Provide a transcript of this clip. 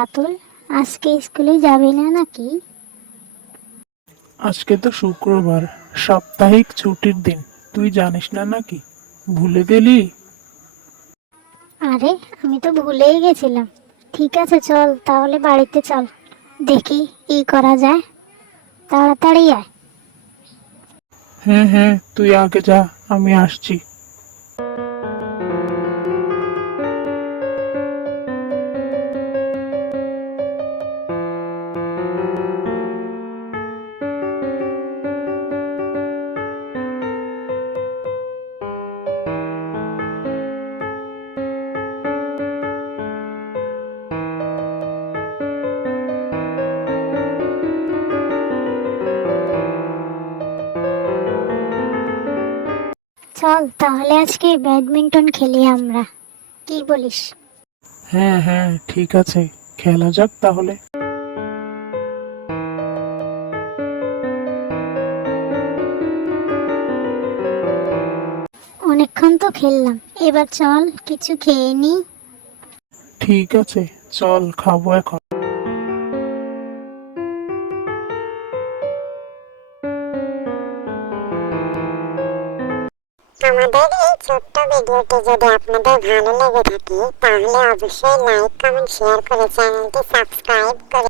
রাতুল, আজকে স্কুলে যাবি না নাকি? আজকে তো শুক্রবার, সাপ্তাহিক ছুটির দিন। তুই জানিস না নাকি? ভুলে গেলি? আরে, আমি তো ভুলেই গেছিলাম। ঠিক আছে, চল তাহলে বাড়িতে চল, দেখি কি করা যায়। তাড়াতাড়ি আয়। হ্যাঁ হ্যাঁ, তুই আগে যা, আমি আসছি। চল তাহলে আজকে ব্যাডমিন্টন খেলি আমরা, কি বলিস? হ্যাঁ হ্যাঁ, ঠিক আছে, খেলা যাক তাহলে। অনেকক্ষণ তো খেললাম, এবার চল কিছু খেয়ে নি। ঠিক আছে, চল খাবো এখন। আমাদের এই ছোট্ট ভিডিওটি যদি আপনাদের ভালো লেগে থাকে তাহলে অবশ্যই লাইক, কমেন্ট, শেয়ার করে চ্যানেলটি সাবস্ক্রাইব করে